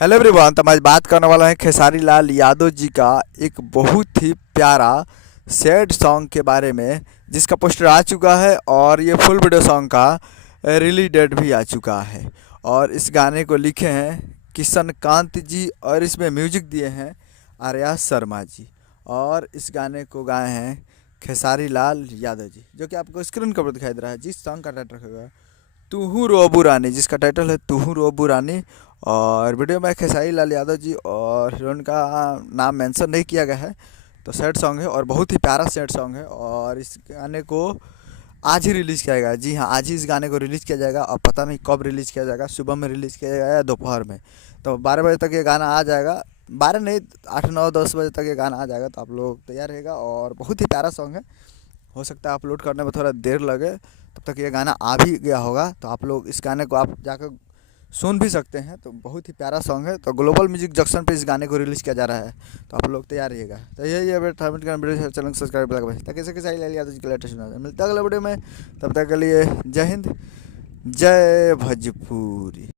Hello everyone. तो मैं आज बात करने वाला है खेसारी लाल यादव जी का एक बहुत ही प्यारा सैड सॉन्ग के बारे में, जिसका पोस्टर आ चुका है और ये फुल वीडियो सॉन्ग का रिलीज डेट भी आ चुका है। और इस गाने को लिखे हैं किशन कांत जी और इसमें म्यूजिक दिए हैं आर्या शर्मा जी। और इस गाने को गाए हैं खेसारी लाल यादव जी, जो कि आपको स्क्रीन के ऊपर दिखाई दे रहा है। जिस सॉन्ग का टाइटल रखेगा तूहू रोबू रानी, जिसका टाइटल है तूहू रोबू रानी। और वीडियो में खेसारी लाल यादव जी और हीरोइन का नाम मेंशन नहीं किया गया है। तो सैड सॉन्ग है और बहुत ही प्यारा सैड सॉन्ग है। और इस गाने को आज ही रिलीज़ किया जाएगा। जी हाँ, आज ही इस गाने को रिलीज़ किया जाएगा। और पता नहीं कब रिलीज़ किया जाएगा, सुबह में रिलीज़ किया जाएगा या दोपहर में। तो 12 बजे तक ये गाना आ जाएगा। 12 नहीं, 8 9 10 बजे तक ये गाना आ जाएगा। तो आप लोग तैयार रहेगा। और बहुत ही प्यारा सॉन्ग है। हो सकता है अपलोड करने में थोड़ा देर लगे, तब तक ये गाना आ भी गया होगा। तो आप लोग इस गाने को आप जाकर सुन भी सकते हैं। तो बहुत ही प्यारा सॉन्ग है। तो ग्लोबल म्यूजिक जंक्शन पे इस गाने को रिलीज़ किया जा रहा है। तो आप लोग तैयार रहिएगा। तो यही है चैनल सब्सक्राइब लगा ताकि ऐसे किसी लाल यादव जी के लेटेस्ट सुना जाए। मिलता है अगले वीडियो में। तब तक के लिए जय हिंद, जय भोजपुरी।